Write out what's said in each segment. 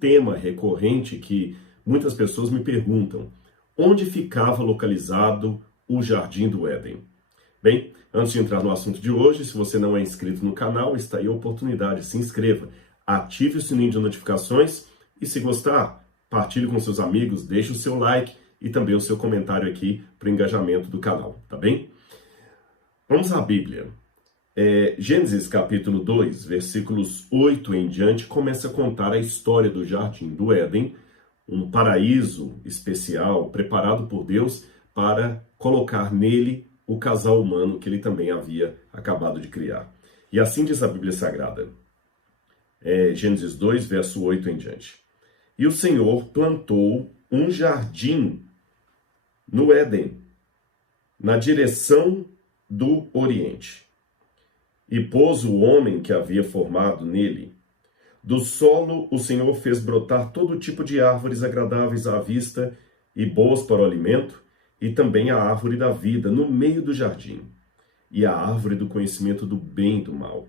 tema recorrente que muitas pessoas me perguntam: onde ficava localizado o Jardim do Éden? Bem, antes de entrar no assunto de hoje, se você não é inscrito no canal, está aí a oportunidade, se inscreva, ative o sininho de notificações e, se gostar, partilhe com seus amigos, deixe o seu like e também o seu comentário aqui para o engajamento do canal, tá bem? Vamos à Bíblia. Gênesis capítulo 2, versículos 8 em diante, começa a contar a história do Jardim do Éden, um paraíso especial preparado por Deus para colocar nele o casal humano que ele também havia acabado de criar. E assim diz a Bíblia Sagrada, Gênesis 2, verso 8 em diante. E o Senhor plantou um jardim no Éden, na direção do Oriente, e pôs o homem que havia formado nele. Do solo o Senhor fez brotar todo tipo de árvores agradáveis à vista e boas para o alimento, e também a árvore da vida no meio do jardim, e a árvore do conhecimento do bem e do mal.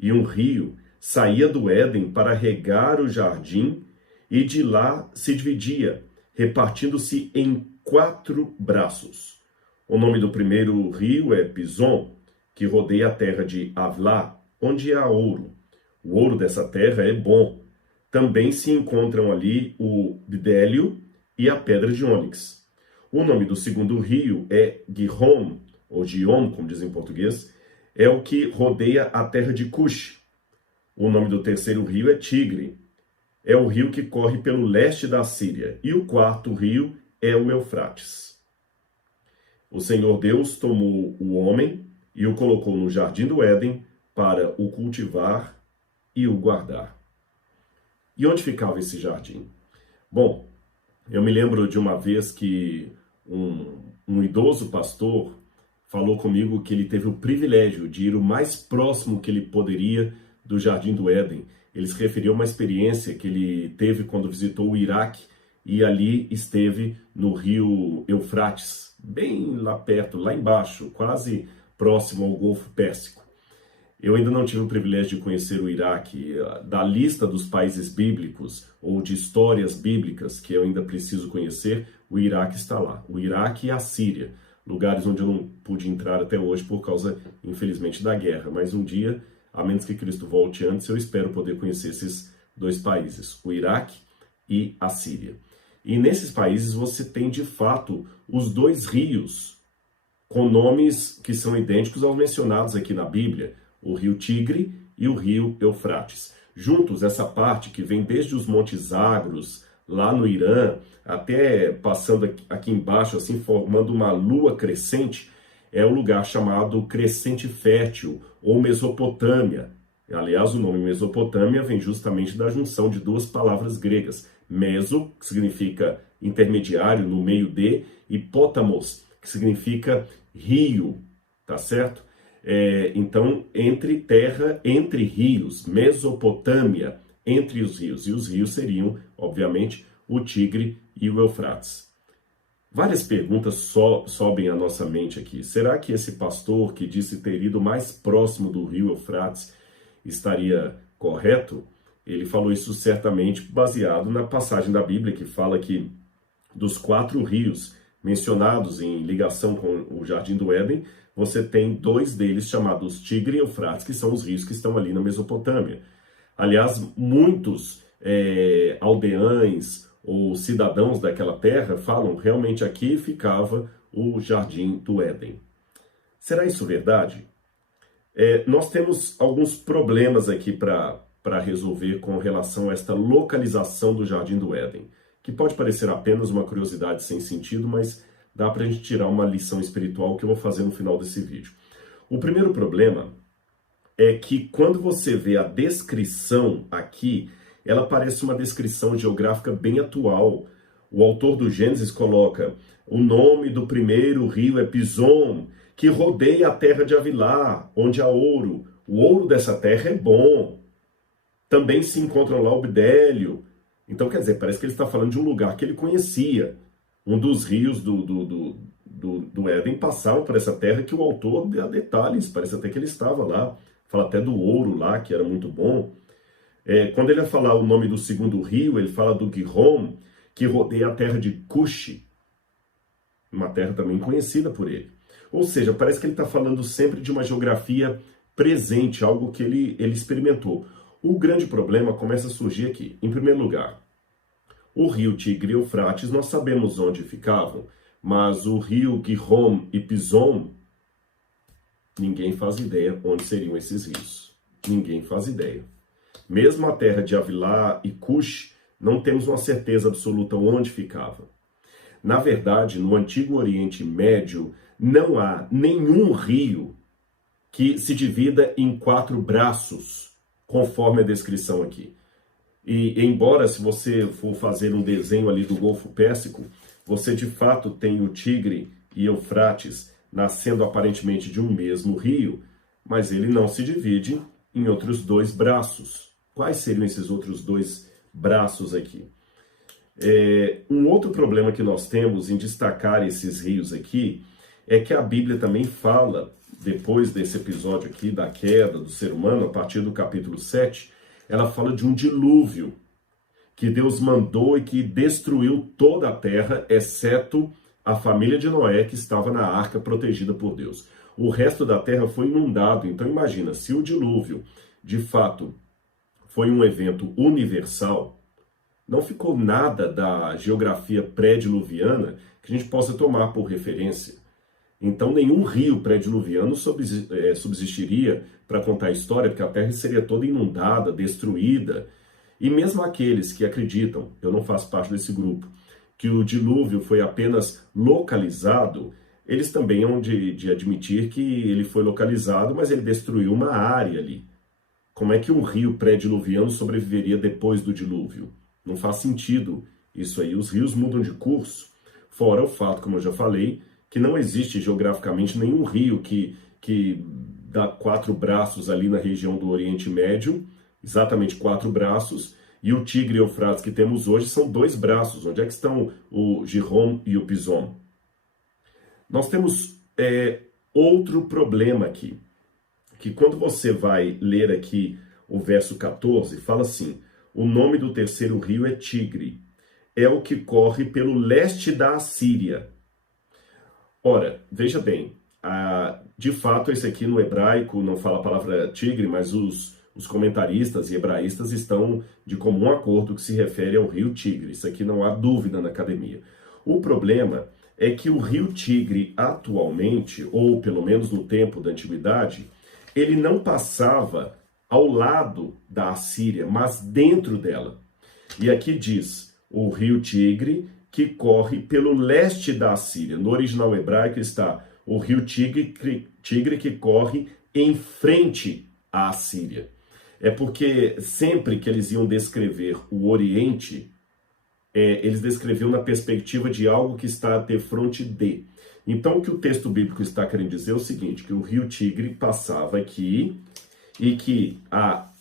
E um rio saía do Éden para regar o jardim, e de lá se dividia, repartindo-se em 4 braços. O nome do primeiro rio é Pison, que rodeia a terra de Havilá, onde há ouro. O ouro dessa terra é bom. Também se encontram ali o bidélio e a pedra de ônix. O nome do segundo rio é Gihon, ou Gion, como dizem em português, é o que rodeia a terra de Cush. O nome do terceiro rio é Tigre, é o rio que corre pelo leste da Síria. E o quarto rio é o Eufrates. O Senhor Deus tomou o homem e o colocou no jardim do Éden para o cultivar e o guardar. E onde ficava esse jardim? Bom, eu me lembro de uma vez que um idoso pastor falou comigo que ele teve o privilégio de ir o mais próximo que ele poderia do Jardim do Éden. Ele se referiu a uma experiência que ele teve quando visitou o Iraque e ali esteve no rio Eufrates, bem lá perto, lá embaixo, quase próximo ao Golfo Pérsico. Eu ainda não tive o privilégio de conhecer o Iraque. Da lista dos países bíblicos ou de histórias bíblicas que eu ainda preciso conhecer, o Iraque está lá. O Iraque e a Síria, lugares onde eu não pude entrar até hoje por causa, infelizmente, da guerra. Mas um dia, a menos que Cristo volte antes, eu espero poder conhecer esses 2 países, o Iraque e a Síria. E nesses países você tem, de fato, os 2 rios com nomes que são idênticos aos mencionados aqui na Bíblia, o rio Tigre e o rio Eufrates. Juntos, essa parte que vem desde os Montes Zagros, lá no Irã, até passando aqui embaixo, assim, formando uma lua crescente, é o lugar chamado Crescente Fértil, ou Mesopotâmia. Aliás, o nome Mesopotâmia vem justamente da junção de 2 palavras gregas. Meso, que significa intermediário, no meio de, e potamos, que significa rio, tá certo? Então, entre terra, entre rios, Mesopotâmia, entre os rios. E os rios seriam, obviamente, o Tigre e o Eufrates. Várias perguntas sobem à nossa mente aqui. Será que esse pastor que disse ter ido mais próximo do rio Eufrates estaria correto? Ele falou isso certamente baseado na passagem da Bíblia que fala que dos 4 rios mencionados em ligação com o Jardim do Éden, você tem 2 deles chamados Tigre e Eufrates, que são os rios que estão ali na Mesopotâmia. Aliás, muitos aldeães ou cidadãos daquela terra falam, realmente aqui ficava o Jardim do Éden. Será isso verdade? Nós temos alguns problemas aqui para resolver com relação a esta localização do Jardim do Éden, que pode parecer apenas uma curiosidade sem sentido, mas dá para a gente tirar uma lição espiritual que eu vou fazer no final desse vídeo. O primeiro problema é que quando você vê a descrição aqui, ela parece uma descrição geográfica bem atual. O autor do Gênesis coloca: o nome do primeiro rio é Pison, que rodeia a terra de Havilá, onde há ouro. O ouro dessa terra é bom. Também se encontram lá o bidélio. Então, quer dizer, parece que ele está falando de um lugar que ele conhecia. Um dos rios do Éden passavam por essa terra que o autor dá detalhes, parece até que ele estava lá. Fala até do ouro lá, que era muito bom. Quando ele vai falar o nome do segundo rio, ele fala do Gihon, que rodeia a terra de Cush, uma terra também conhecida por ele. Ou seja, parece que ele está falando sempre de uma geografia presente, algo que ele experimentou. O grande problema começa a surgir aqui. Em primeiro lugar, o rio Tigre e Eufrates, nós sabemos onde ficavam, mas o rio Gihon e Pison, ninguém faz ideia onde seriam esses rios. Ninguém faz ideia. Mesmo a terra de Avilá e Cush, não temos uma certeza absoluta onde ficava. Na verdade, no Antigo Oriente Médio, não há nenhum rio que se divida em 4 braços, conforme a descrição aqui. E embora, se você for fazer um desenho ali do Golfo Pérsico, você de fato tem o Tigre e Eufrates nascendo aparentemente de um mesmo rio, mas ele não se divide em outros 2 braços. Quais seriam esses outros 2 braços aqui? Um outro problema que nós temos em destacar esses rios aqui é que a Bíblia também fala, depois desse episódio aqui da queda do ser humano, a partir do capítulo 7, ela fala de um dilúvio que Deus mandou e que destruiu toda a terra, exceto a família de Noé, que estava na arca protegida por Deus. O resto da terra foi inundado. Então imagina, se o dilúvio de fato foi um evento universal, não ficou nada da geografia pré-diluviana que a gente possa tomar por referência. Então nenhum rio pré-diluviano subsistiria para contar a história, porque a terra seria toda inundada, destruída. E mesmo aqueles que acreditam, eu não faço parte desse grupo, que o dilúvio foi apenas localizado, eles também hão de admitir que ele foi localizado, mas ele destruiu uma área ali. Como é que um rio pré-diluviano sobreviveria depois do dilúvio? Não faz sentido isso aí. Os rios mudam de curso. Fora o fato, como eu já falei, que não existe geograficamente nenhum rio que dá 4 braços ali na região do Oriente Médio, exatamente 4 braços, e o Tigre e o Eufrates que temos hoje são 2 braços. Onde é que estão o Gihon e o Pison? Nós temos outro problema aqui, que quando você vai ler aqui o verso 14, fala assim: o nome do terceiro rio é Tigre, é o que corre pelo leste da Assíria. Ora, veja bem, de fato esse aqui no hebraico não fala a palavra tigre, mas os comentaristas e hebraístas estão de comum acordo que se refere ao rio Tigre. Isso aqui não há dúvida na academia. O problema é que o rio Tigre atualmente, ou pelo menos no tempo da antiguidade, ele não passava ao lado da Assíria, mas dentro dela. E aqui diz, o rio Tigre que corre pelo leste da Assíria. No original hebraico está o rio Tigre que corre em frente à Assíria. É porque sempre que eles iam descrever o Oriente, eles descreviam na perspectiva de algo que está de frente de. Então o que o texto bíblico está querendo dizer é o seguinte, que o rio Tigre passava aqui e que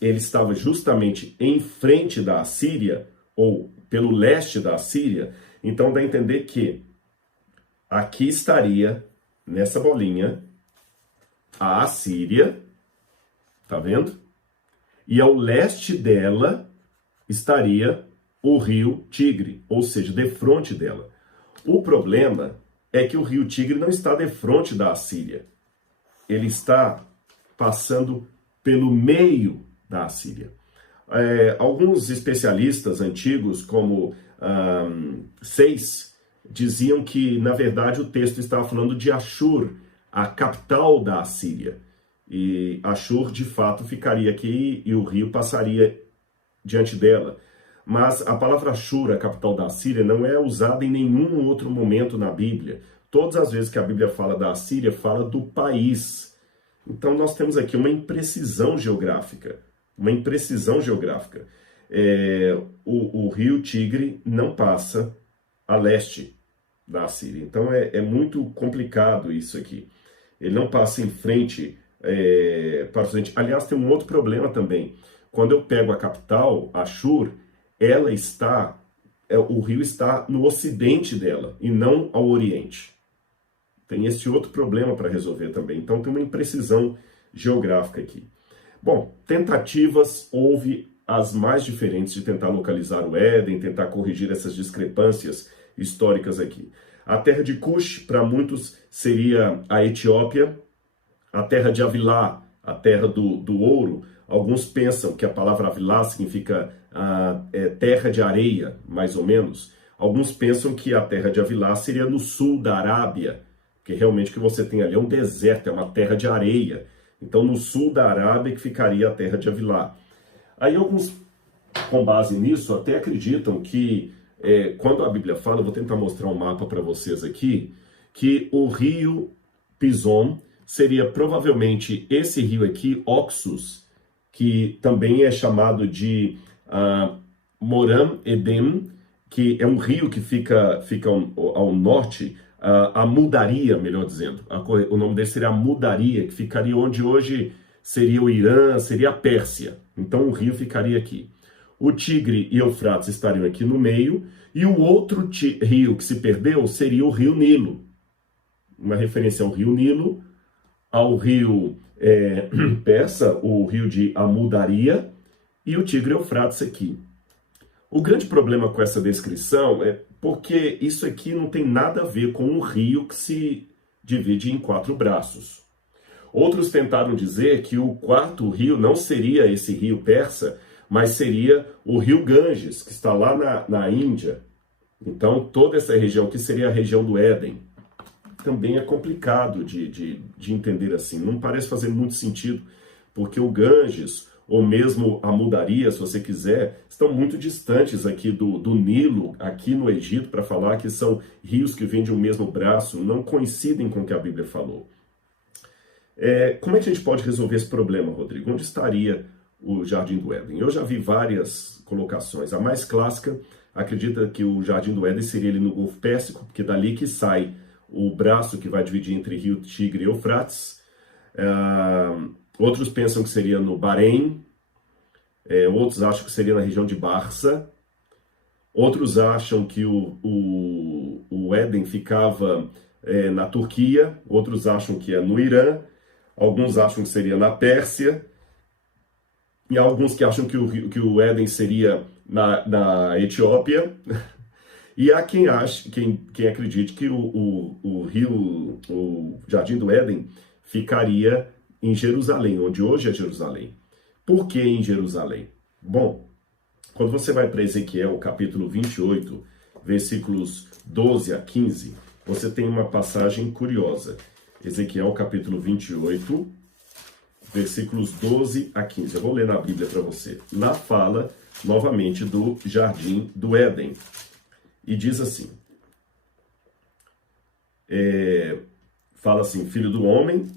ele estava justamente em frente da Assíria, ou pelo leste da Assíria. Então dá a entender que aqui estaria, nessa bolinha, a Assíria, tá vendo? E ao leste dela estaria o rio Tigre, ou seja, defronte dela. O problema é que o rio Tigre não está defronte da Assíria. Ele está passando pelo meio da Assíria. Alguns especialistas antigos, como Seis, diziam que, na verdade, o texto estava falando de Ashur, a capital da Assíria. E Ashur, de fato, ficaria aqui e o rio passaria diante dela. Mas a palavra Ashur, a capital da Assíria, não é usada em nenhum outro momento na Bíblia. Todas as vezes que a Bíblia fala da Assíria, fala do país. Então nós temos aqui uma imprecisão geográfica. Uma imprecisão geográfica. O rio Tigre não passa a leste da Assíria. Então é muito complicado isso aqui. Ele não passa em frente para o ocidente. Aliás, tem um outro problema também. Quando eu pego a capital, Ashur, o rio está no ocidente dela e não ao oriente. Tem esse outro problema para resolver também. Então tem uma imprecisão geográfica aqui. Bom, tentativas houve as mais diferentes de tentar localizar o Éden, tentar corrigir essas discrepâncias históricas aqui. A terra de Cush, para muitos, seria a Etiópia. A terra de Avilá, a terra do ouro. Alguns pensam que a palavra Avilá significa terra de areia, mais ou menos. Alguns pensam que a terra de Avilá seria no sul da Arábia, porque realmente o que você tem ali é um deserto, é uma terra de areia. Então, no sul da Arábia que ficaria a terra de Avilá. Aí alguns, com base nisso, até acreditam que, quando a Bíblia fala, eu vou tentar mostrar um mapa para vocês aqui, que o rio Pison seria provavelmente esse rio aqui, Oxus, que também é chamado de Moram Edem, que é um rio que fica ao norte, a Mudaria, melhor dizendo. O nome dele seria a Mudaria, que ficaria onde hoje seria o Irã, seria a Pérsia. Então o rio ficaria aqui. O Tigre e Eufrates estariam aqui no meio, e o outro rio que se perdeu seria o rio Nilo. Uma referência ao rio Nilo, ao rio persa, o rio de Amudaria, e o Tigre Eufrates aqui. O grande problema com essa descrição é porque isso aqui não tem nada a ver com um rio que se divide em 4 braços. Outros tentaram dizer que o quarto rio não seria esse rio persa, mas seria o rio Ganges, que está lá na Índia. Então, toda essa região aqui seria a região do Éden. Também é complicado de entender assim. Não parece fazer muito sentido, porque o Ganges, ou mesmo a Mudaria, se você quiser, estão muito distantes aqui do Nilo, aqui no Egito, para falar que são rios que vêm de um mesmo braço, não coincidem com o que a Bíblia falou. Como é que a gente pode resolver esse problema, Rodrigo? Onde estaria o Jardim do Éden? Eu já vi várias colocações. A mais clássica acredita que o Jardim do Éden seria ali no Golfo Pérsico, porque dali que sai o braço que vai dividir entre Rio Tigre e Eufrates. Outros pensam que seria no Bahrein. Outros acham que seria na região de Barça. Outros acham que o Éden ficava na Turquia. Outros acham que é no Irã. Alguns acham que seria na Pérsia. E alguns que acham que o Éden seria na Etiópia. E há quem acredite que o Jardim do Éden ficaria em Jerusalém, onde hoje é Jerusalém. Por que em Jerusalém? Bom, quando você vai para Ezequiel, capítulo 28, versículos 12 a 15, você tem uma passagem curiosa. Ezequiel, capítulo 28, versículos 12 a 15. Eu vou ler na Bíblia para você. Lá fala, novamente, do Jardim do Éden. E diz assim, fala assim, filho do homem,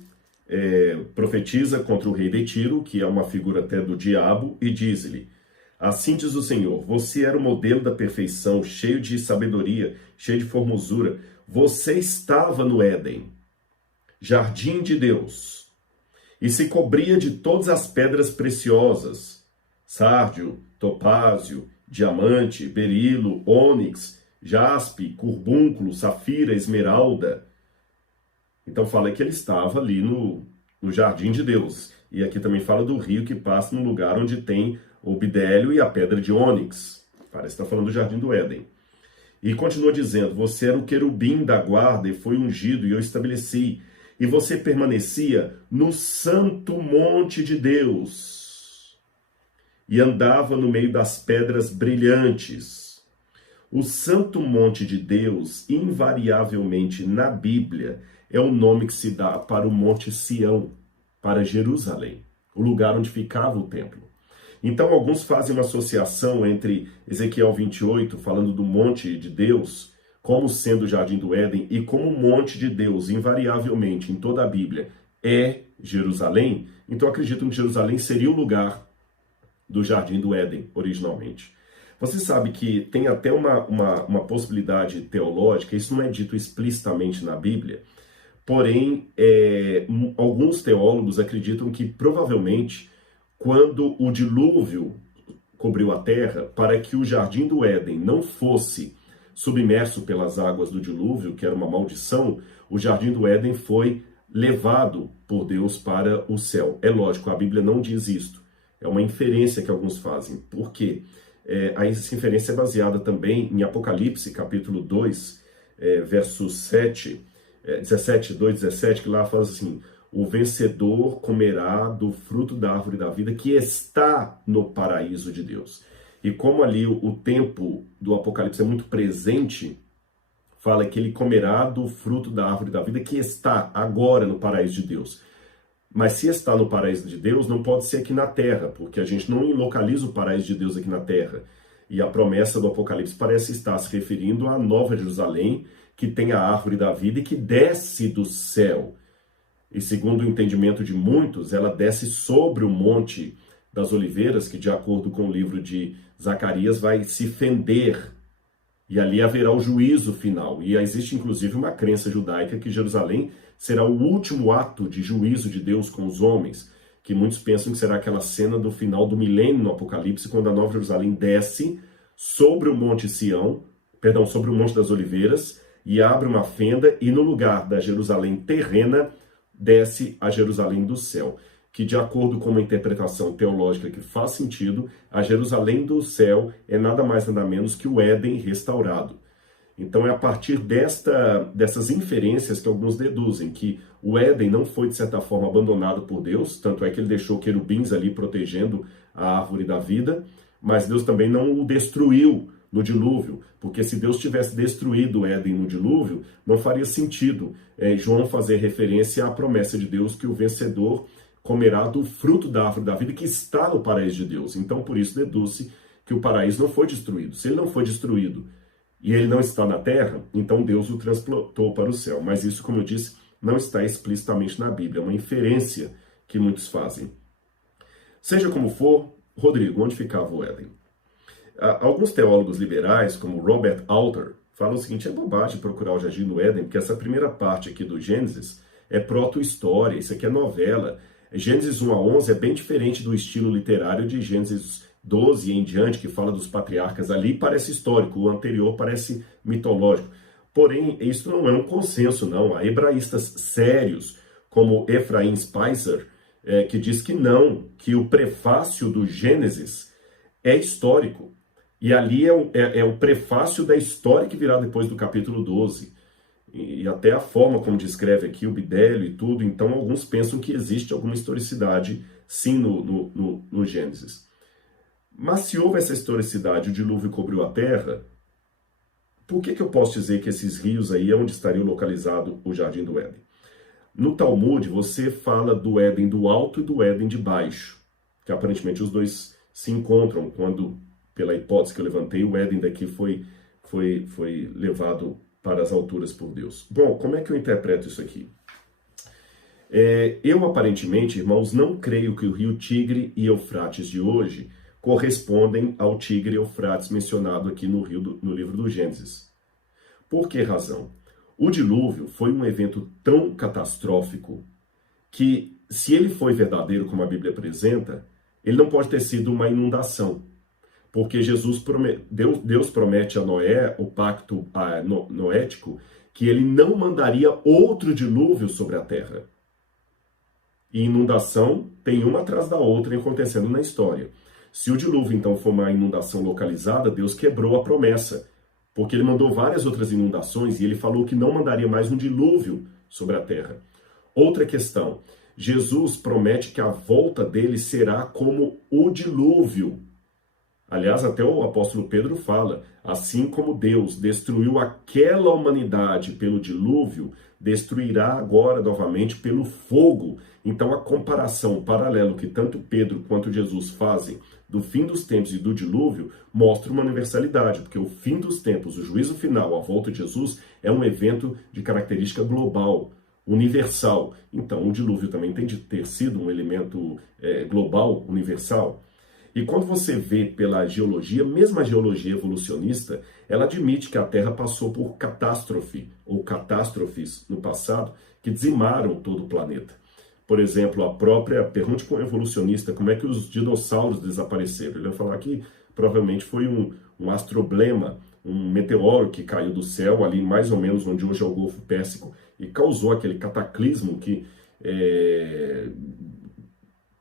profetiza contra o rei de Tiro, que é uma figura até do diabo, e diz-lhe, assim diz o Senhor, você era o modelo da perfeição, cheio de sabedoria, cheio de formosura, você estava no Éden, jardim de Deus, e se cobria de todas as pedras preciosas, sárdio, topázio, diamante, berilo, ônix, jaspe, curbúnculo, safira, esmeralda. Então fala que ele estava ali no jardim de Deus. E aqui também fala do rio que passa no lugar onde tem o bidélio e a pedra de ônix. Parece que está falando do jardim do Éden. E continua dizendo, você era o querubim da guarda e foi ungido e eu estabeleci. E você permanecia no santo monte de Deus. E andava no meio das pedras brilhantes. O santo monte de Deus, invariavelmente na Bíblia, é o nome que se dá para o Monte Sião, para Jerusalém, o lugar onde ficava o templo. Então, alguns fazem uma associação entre Ezequiel 28, falando do monte de Deus, como sendo o Jardim do Éden, e como o monte de Deus, invariavelmente, em toda a Bíblia, é Jerusalém. Então, acreditam que Jerusalém seria o lugar do Jardim do Éden, originalmente. Você sabe que tem até uma possibilidade teológica, isso não é dito explicitamente na Bíblia, porém, alguns teólogos acreditam que provavelmente, quando o dilúvio cobriu a terra, para que o Jardim do Éden não fosse submerso pelas águas do dilúvio, que era uma maldição, o Jardim do Éden foi levado por Deus para o céu. É lógico, a Bíblia não diz isto. É uma inferência que alguns fazem. Por quê? Essa inferência é baseada também em Apocalipse, capítulo 2, versos 17, 2, 17, que lá fala assim: o vencedor comerá do fruto da árvore da vida que está no paraíso de Deus. E como ali o tempo do Apocalipse é muito presente, fala que ele comerá do fruto da árvore da vida que está agora no paraíso de Deus. Mas se está no paraíso de Deus, não pode ser aqui na terra, porque a gente não localiza o paraíso de Deus aqui na terra. E a promessa do Apocalipse parece estar se referindo à Nova Jerusalém, que tem a árvore da vida e que desce do céu. E segundo o entendimento de muitos, ela desce sobre o Monte das Oliveiras, que de acordo com o livro de Zacarias vai se fender. E ali haverá o juízo final. E existe inclusive uma crença judaica que Jerusalém será o último ato de juízo de Deus com os homens, que muitos pensam que será aquela cena do final do milênio no Apocalipse, quando a Nova Jerusalém desce sobre o Monte Sião, sobre o Monte das Oliveiras, e abre uma fenda, e no lugar da Jerusalém terrena, desce a Jerusalém do céu, que de acordo com uma interpretação teológica que faz sentido, a Jerusalém do céu é nada mais nada menos que o Éden restaurado. Então é a partir dessas inferências que alguns deduzem que o Éden não foi de certa forma abandonado por Deus, tanto é que ele deixou querubins ali protegendo a árvore da vida, mas Deus também não o destruiu no dilúvio, porque se Deus tivesse destruído o Éden no dilúvio, não faria sentido João fazer referência à promessa de Deus que o vencedor comerá do fruto da árvore da vida que está no paraíso de Deus. Então por isso deduz-se que o paraíso não foi destruído. Se ele não foi destruído e ele não está na terra, então Deus o transportou para o céu. Mas isso, como eu disse, não está explicitamente na Bíblia, é uma inferência que muitos fazem. Seja como for, Rodrigo, onde ficava o Éden? Alguns teólogos liberais, como Robert Alter, falam o seguinte: é bobagem procurar o jardim do Éden, porque essa primeira parte aqui do Gênesis é proto-história, isso aqui é novela. Gênesis 1 a 11 é bem diferente do estilo literário de Gênesis 12 e em diante, que fala dos patriarcas. Ali parece histórico, o anterior parece mitológico. Porém, isso não é um consenso, não. Há hebraístas sérios, como Ephraim Spicer, que diz que não, que o prefácio do Gênesis é histórico. E ali é o prefácio da história que virá depois do capítulo 12. E até a forma como descreve aqui o Bidélio e tudo, então alguns pensam que existe alguma historicidade, sim, no Gênesis. Mas se houve essa historicidade, o dilúvio cobriu a terra, por que eu posso dizer que esses rios aí é onde estaria localizado o Jardim do Éden? No Talmud, você fala do Éden do alto e do Éden de baixo, que aparentemente os dois se encontram quando, pela hipótese que eu levantei, o Éden daqui foi levado para as alturas por Deus. Bom, como é que eu interpreto isso aqui? Eu, aparentemente, irmãos, não creio que o rio Tigre e Eufrates de hoje correspondem ao Tigre e Eufrates mencionado aqui no livro do Gênesis. Por que razão? O dilúvio foi um evento tão catastrófico que, se ele foi verdadeiro como a Bíblia apresenta, ele não pode ter sido uma inundação. Porque Deus promete a Noé, o pacto noético, que ele não mandaria outro dilúvio sobre a terra. E inundação tem uma atrás da outra acontecendo na história. Se o dilúvio, então, for uma inundação localizada, Deus quebrou a promessa, porque ele mandou várias outras inundações e ele falou que não mandaria mais um dilúvio sobre a terra. Outra questão, Jesus promete que a volta dele será como o dilúvio. Aliás, até o apóstolo Pedro fala, assim como Deus destruiu aquela humanidade pelo dilúvio, destruirá agora novamente pelo fogo. Então a comparação, o paralelo que tanto Pedro quanto Jesus fazem do fim dos tempos e do dilúvio, mostra uma universalidade, porque o fim dos tempos, o juízo final, a volta de Jesus, é um evento de característica global, universal. Então o dilúvio também tem de ter sido um elemento global, universal. E quando você vê pela geologia, mesmo a geologia evolucionista, ela admite que a Terra passou por catástrofe, ou catástrofes no passado, que dizimaram todo o planeta. Por exemplo, pergunte para um evolucionista como é que os dinossauros desapareceram. Ele vai falar que provavelmente foi um astroblema, um meteoro que caiu do céu, ali mais ou menos onde hoje é o Golfo Pérsico, e causou aquele cataclismo que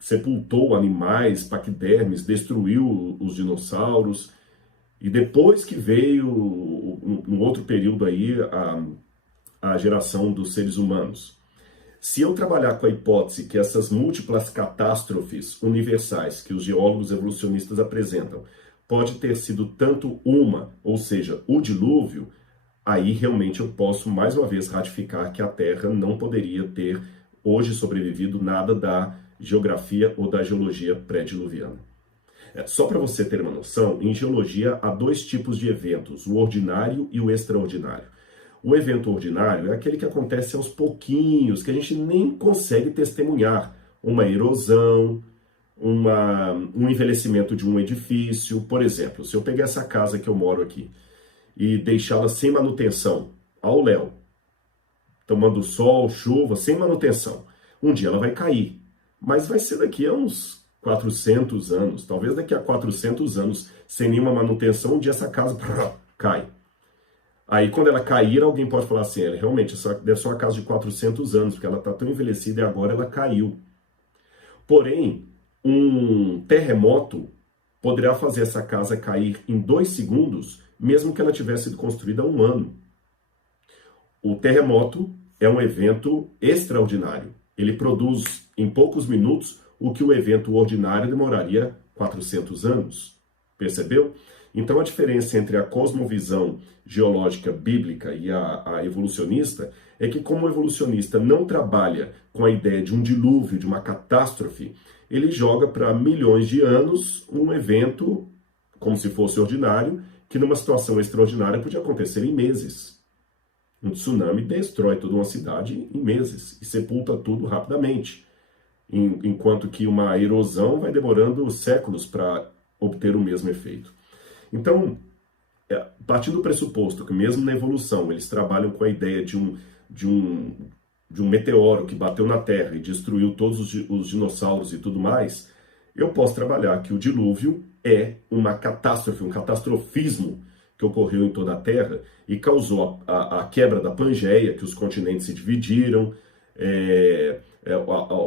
sepultou animais, paquidermes, destruiu os dinossauros. E depois que veio, no outro período aí, a geração dos seres humanos. Se eu trabalhar com a hipótese que essas múltiplas catástrofes universais que os geólogos evolucionistas apresentam pode ter sido tanto uma, ou seja, o dilúvio, aí realmente eu posso mais uma vez ratificar que a Terra não poderia ter hoje sobrevivido nada da geografia ou da geologia pré-diluviana. Só para você ter uma noção, em geologia há dois tipos de eventos, o ordinário e o extraordinário. O evento ordinário é aquele que acontece aos pouquinhos, que a gente nem consegue testemunhar. Uma erosão, um envelhecimento de um edifício. Por exemplo, se eu pegar essa casa que eu moro aqui e deixá-la sem manutenção, ao léu, tomando sol, chuva, sem manutenção, um dia ela vai cair. Mas vai ser daqui a uns 400 anos, talvez daqui a 400 anos, sem nenhuma manutenção, um dia essa casa cai. Aí, quando ela cair, alguém pode falar assim, realmente, deve ser uma casa de 400 anos, porque ela está tão envelhecida e agora ela caiu. Porém, um terremoto poderá fazer essa casa cair em 2 segundos, mesmo que ela tivesse sido construída há 1 ano. O terremoto é um evento extraordinário. Ele produz, em poucos minutos, o que o evento ordinário demoraria 400 anos. Percebeu? Então, a diferença entre a cosmovisão geológica bíblica e a evolucionista é que, como o evolucionista não trabalha com a ideia de um dilúvio, de uma catástrofe, ele joga para milhões de anos um evento, como se fosse ordinário, que numa situação extraordinária podia acontecer em meses. Um tsunami destrói toda uma cidade em meses e sepulta tudo rapidamente, enquanto que uma erosão vai demorando séculos para obter o mesmo efeito. Então, partindo do pressuposto que mesmo na evolução eles trabalham com a ideia de um meteoro que bateu na Terra e destruiu todos os dinossauros e tudo mais, eu posso trabalhar que o dilúvio é uma catástrofe, um catastrofismo que ocorreu em toda a Terra e causou a quebra da Pangeia, que os continentes se dividiram,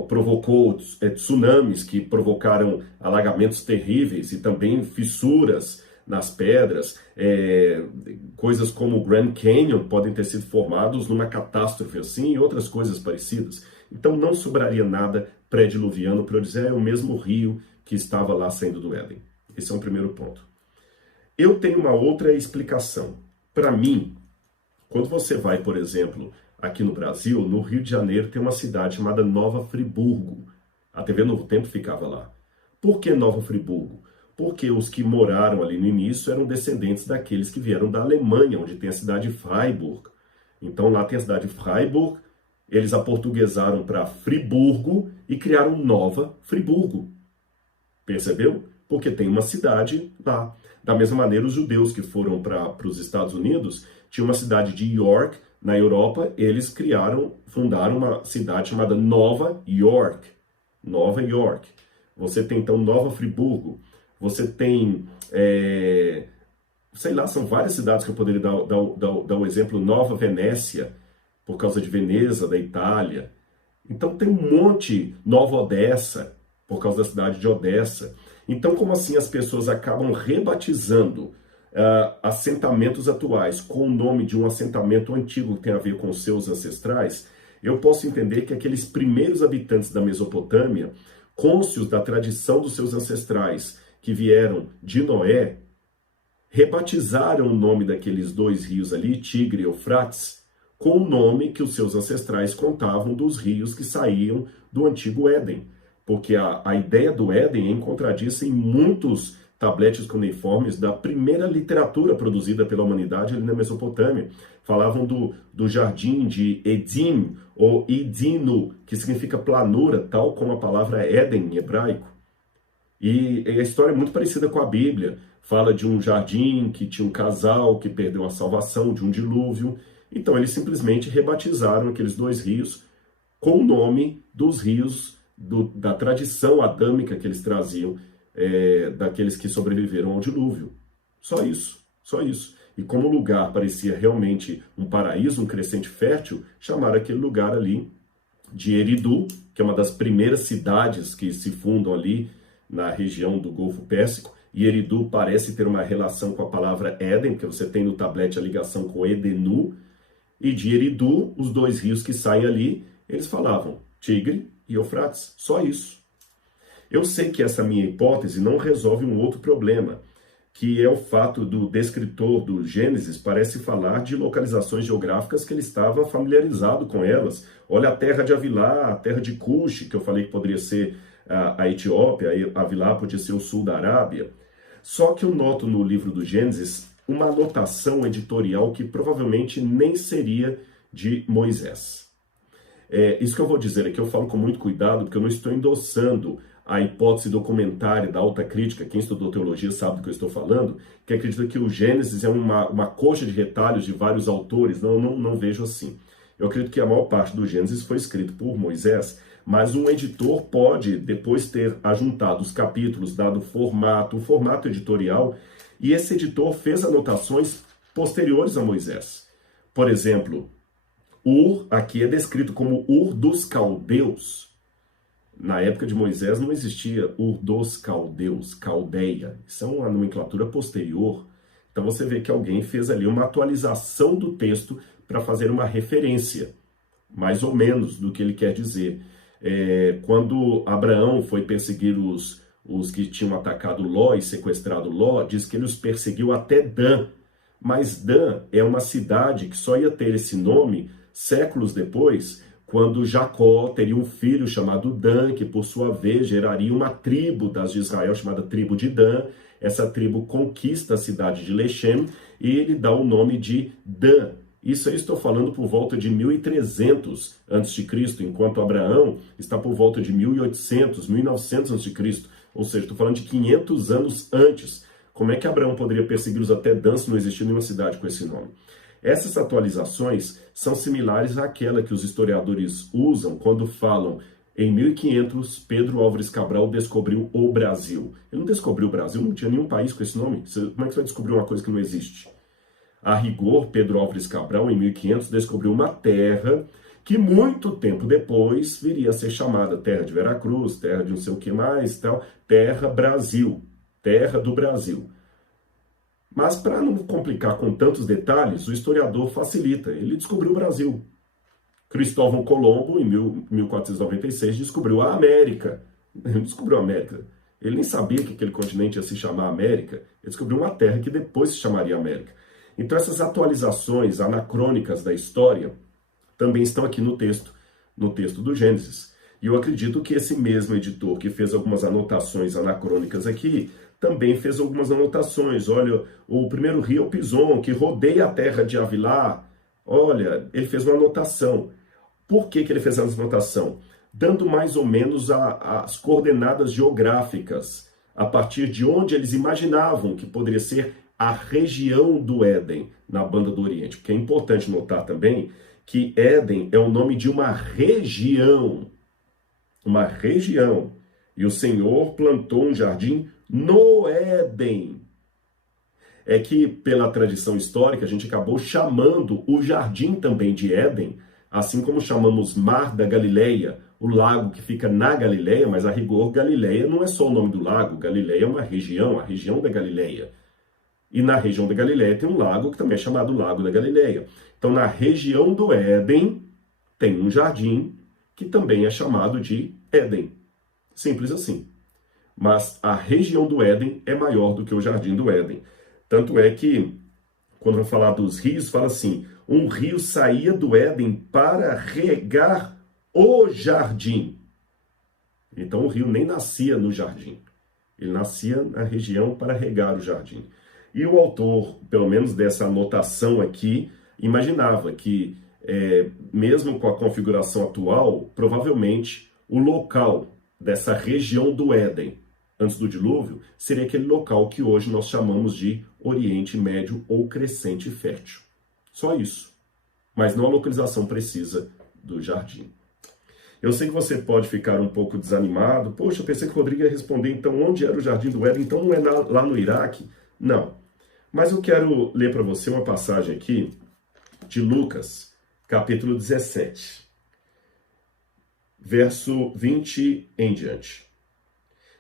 provocou tsunamis que provocaram alagamentos terríveis e também fissuras nas pedras, coisas como o Grand Canyon podem ter sido formados numa catástrofe assim e outras coisas parecidas. Então não sobraria nada pré-diluviano para eu dizer, é o mesmo rio que estava lá saindo do Éden. Esse é um primeiro ponto. Eu tenho uma outra explicação. Para mim, quando você vai, por exemplo, aqui no Brasil, no Rio de Janeiro, tem uma cidade chamada Nova Friburgo. A TV Novo Tempo ficava lá. Por que Nova Friburgo? Porque os que moraram ali no início eram descendentes daqueles que vieram da Alemanha, onde tem a cidade de Freiburg. Então lá tem a cidade de Freiburg, eles aportuguesaram para Friburgo e criaram Nova Friburgo. Percebeu? Porque tem uma cidade lá. Da mesma maneira, os judeus que foram para os Estados Unidos, tinha uma cidade de York, na Europa, eles fundaram uma cidade chamada Nova York. Nova York. Você tem então Nova Friburgo. Você tem, sei lá, são várias cidades que eu poderia dar um exemplo. Nova Venécia, por causa de Veneza, da Itália. Então tem um monte, Nova Odessa, por causa da cidade de Odessa. Então, como assim as pessoas acabam rebatizando assentamentos atuais com o nome de um assentamento antigo que tem a ver com os seus ancestrais, eu posso entender que aqueles primeiros habitantes da Mesopotâmia, cônscios da tradição dos seus ancestrais, que vieram de Noé, rebatizaram o nome daqueles 2 rios ali, Tigre e Eufrates, com o nome que os seus ancestrais contavam dos rios que saíam do antigo Éden. Porque a ideia do Éden é encontradiça em muitos tabletes cuneiformes da primeira literatura produzida pela humanidade ali na Mesopotâmia. Falavam do jardim de Edim, ou Edino, que significa planura, tal como a palavra Éden em hebraico. E a história é muito parecida com a Bíblia. Fala de um jardim que tinha um casal que perdeu a salvação, de um dilúvio. Então eles simplesmente rebatizaram aqueles 2 rios com o nome dos rios da tradição adâmica que eles traziam, daqueles que sobreviveram ao dilúvio. Só isso, só isso. E como o lugar parecia realmente um paraíso, um crescente fértil, chamaram aquele lugar ali de Eridu, que é uma das primeiras cidades que se fundam ali na região do Golfo Pérsico. E Eridu parece ter uma relação com a palavra Éden, porque você tem no tablete a ligação com Edenu. E de Eridu, os dois rios que saem ali, eles falavam Tigre e Eufrates, só isso. Eu sei que essa minha hipótese não resolve um outro problema, que é o fato do descritor do Gênesis parece falar de localizações geográficas que ele estava familiarizado com elas. Olha a terra de Avilá, a terra de Cush, que eu falei que poderia ser a Etiópia, Avilá podia ser o sul da Arábia. Só que eu noto no livro do Gênesis uma anotação editorial que provavelmente nem seria de Moisés. Isso que eu vou dizer aqui eu falo com muito cuidado, porque eu não estou endossando a hipótese documentária da alta crítica. Quem estudou teologia sabe do que eu estou falando, que acredita que o Gênesis é uma coxa de retalhos de vários autores. Não vejo assim. Eu acredito que a maior parte do Gênesis foi escrito por Moisés, mas um editor pode depois ter ajuntado os capítulos, dado o formato editorial, e esse editor fez anotações posteriores a Moisés. Por exemplo, Ur aqui é descrito como Ur dos Caldeus. Na época de Moisés não existia Ur dos Caldeus, Caldeia. Isso é uma nomenclatura posterior. Então você vê que alguém fez ali uma atualização do texto para fazer uma referência, mais ou menos, do que ele quer dizer. Quando Abraão foi perseguir os que tinham atacado Ló e sequestrado Ló, diz que ele os perseguiu até Dan. Mas Dan é uma cidade que só ia ter esse nome séculos depois, quando Jacó teria um filho chamado Dan, que por sua vez geraria uma tribo das de Israel chamada tribo de Dan. Essa tribo conquista a cidade de Lechem e ele dá o nome de Dan. Isso aí estou falando por volta de 1300 a.C., enquanto Abraão está por volta de 1800, 1900 a.C., ou seja, estou falando de 500 anos antes. Como é que Abraão poderia persegui-los até Dan se não existia nenhuma cidade com esse nome? Essas atualizações são similares àquela que os historiadores usam quando falam em 1500, Pedro Álvares Cabral descobriu o Brasil. Ele não descobriu o Brasil, não tinha nenhum país com esse nome. Como é que você vai descobrir uma coisa que não existe? A rigor, Pedro Álvares Cabral, em 1500, descobriu uma terra que muito tempo depois viria a ser chamada Terra de Veracruz, Terra de não sei o que mais, tal, Terra Brasil, Terra do Brasil. Mas para não complicar com tantos detalhes, o historiador facilita. Ele descobriu o Brasil. Cristóvão Colombo, em 1496, descobriu a América. Ele descobriu a América. Ele nem sabia que aquele continente ia se chamar América. Ele descobriu uma terra que depois se chamaria América. Então essas atualizações anacrônicas da história também estão aqui no texto do Gênesis. E eu acredito que esse mesmo editor que fez algumas anotações anacrônicas aqui, também fez algumas anotações. Olha, o primeiro rio é o Pison, que rodeia a terra de Avilá. Olha, ele fez uma anotação. Por que ele fez essa anotação? Dando mais ou menos as coordenadas geográficas, a partir de onde eles imaginavam que poderia ser a região do Éden, na banda do Oriente. Porque é importante notar também que Éden é o nome de uma região. Uma região. E o Senhor plantou um jardim no Éden. É que, pela tradição histórica, a gente acabou chamando o jardim também de Éden, assim como chamamos Mar da Galileia, o lago que fica na Galileia, mas a rigor, Galileia não é só o nome do lago, Galileia é uma região, a região da Galileia. E na região da Galileia tem um lago que também é chamado Lago da Galileia. Então, na região do Éden, tem um jardim que também é chamado de Éden. Simples assim. Mas a região do Éden é maior do que o jardim do Éden. Tanto é que, quando vai falar dos rios, fala assim, um rio saía do Éden para regar o jardim. Então o rio nem nascia no jardim. Ele nascia na região para regar o jardim. E o autor, pelo menos dessa anotação aqui, imaginava que, mesmo com a configuração atual, provavelmente o local dessa região do Éden, antes do dilúvio, seria aquele local que hoje nós chamamos de Oriente Médio ou Crescente Fértil. Só isso. Mas não a localização precisa do jardim. Eu sei que você pode ficar um pouco desanimado. Poxa, eu pensei que o Rodrigo ia responder, então, onde era o Jardim do Éden? Então não é lá no Iraque? Não. Mas eu quero ler para você uma passagem aqui de Lucas, capítulo 17. verso 20 em diante.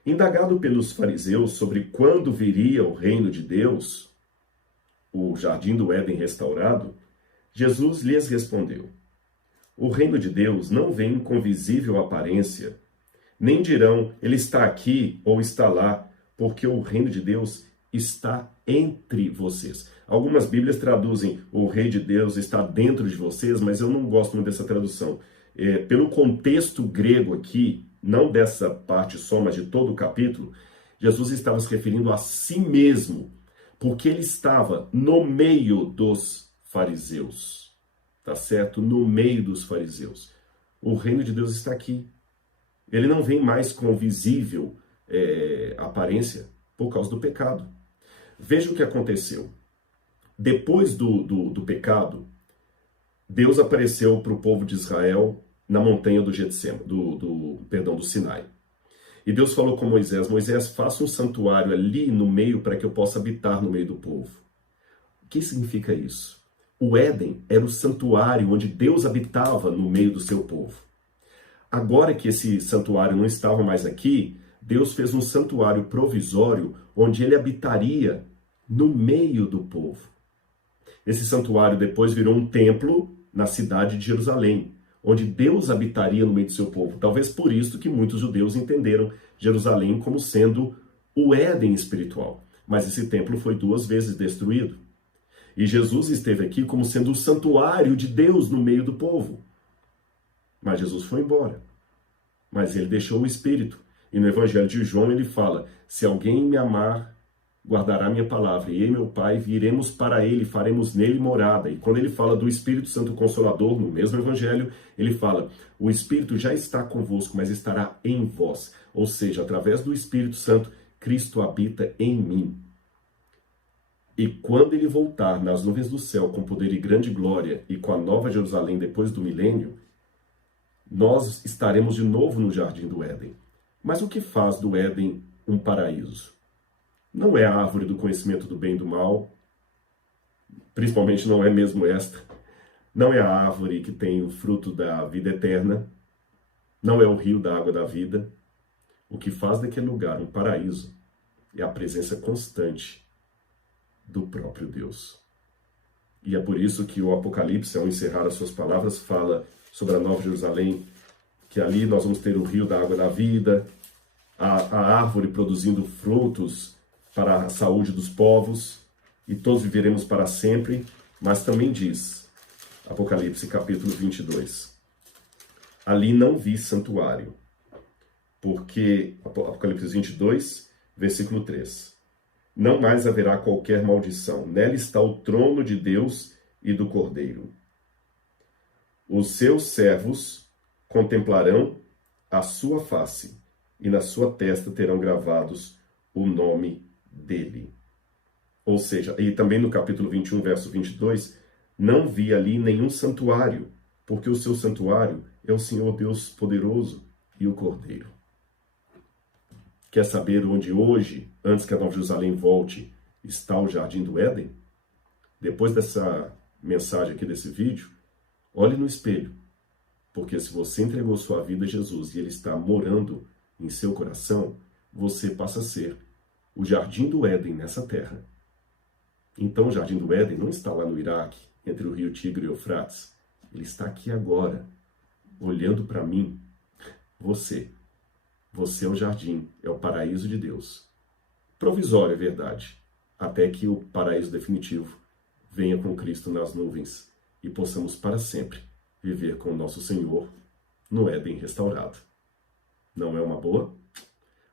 Indagado pelos fariseus sobre quando viria o reino de Deus, o jardim do Éden restaurado, Jesus lhes respondeu: o reino de Deus não vem com visível aparência, nem dirão, ele está aqui ou está lá, porque o reino de Deus está entre vocês. Algumas Bíblias traduzem, o reino de Deus está dentro de vocês, mas eu não gosto muito dessa tradução. Pelo contexto grego aqui, não dessa parte só, mas de todo o capítulo, Jesus estava se referindo a si mesmo, porque ele estava no meio dos fariseus. Tá certo? No meio dos fariseus. O reino de Deus está aqui. Ele não vem mais com visível aparência por causa do pecado. Veja o que aconteceu. Depois do pecado, Deus apareceu para o povo de Israel na montanha do do Sinai. E Deus falou com Moisés: Moisés, faça um santuário ali no meio para que eu possa habitar no meio do povo. O que significa isso? O Éden era o santuário onde Deus habitava no meio do seu povo. Agora que esse santuário não estava mais aqui, Deus fez um santuário provisório onde ele habitaria no meio do povo. Esse santuário depois virou um templo na cidade de Jerusalém, onde Deus habitaria no meio do seu povo. Talvez por isso que muitos judeus entenderam Jerusalém como sendo o Éden espiritual. Mas esse templo foi 2 vezes destruído. E Jesus esteve aqui como sendo o santuário de Deus no meio do povo. Mas Jesus foi embora. Mas ele deixou o Espírito. E no Evangelho de João ele fala: se alguém me amar, guardará minha palavra. E eu e meu Pai viremos para ele, faremos nele morada. E quando ele fala do Espírito Santo Consolador, no mesmo Evangelho, ele fala: o Espírito já está convosco, mas estará em vós. Ou seja, através do Espírito Santo, Cristo habita em mim. E quando ele voltar nas nuvens do céu com poder e grande glória e com a nova Jerusalém depois do milênio, nós estaremos de novo no jardim do Éden. Mas o que faz do Éden um paraíso? Não é a árvore do conhecimento do bem e do mal, principalmente não é mesmo esta. Não é a árvore que tem o fruto da vida eterna. Não é o rio da água da vida. O que faz daquele lugar um paraíso é a presença constante do próprio Deus. E é por isso que o Apocalipse, ao encerrar as suas palavras, fala sobre a Nova Jerusalém, que ali nós vamos ter o rio da água da vida, a árvore produzindo frutos para a saúde dos povos, e todos viveremos para sempre. Mas também diz, Apocalipse capítulo 22, ali não vi santuário, porque, Apocalipse 22, versículo 3, não mais haverá qualquer maldição. Nela está o trono de Deus e do Cordeiro. Os seus servos contemplarão a sua face, e na sua testa terão gravados o nome dele. Ou seja, e também no capítulo 21, verso 22, não vi ali nenhum santuário, porque o seu santuário é o Senhor Deus poderoso e o Cordeiro. Quer saber onde hoje, antes que a Nova Jerusalém volte, está o Jardim do Éden? Depois dessa mensagem aqui, desse vídeo, olhe no espelho. Porque se você entregou sua vida a Jesus e Ele está morando em seu coração, você passa a ser o Jardim do Éden nessa terra. Então o Jardim do Éden não está lá no Iraque, entre o rio Tigre e o Eufrates. Ele está aqui agora, olhando para mim, você. Você é o jardim, é o paraíso de Deus. Provisório, é verdade, até que o paraíso definitivo venha com Cristo nas nuvens e possamos para sempre viver com o nosso Senhor no Éden restaurado. Não é uma boa?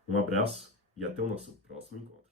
Um abraço e até o nosso próximo encontro.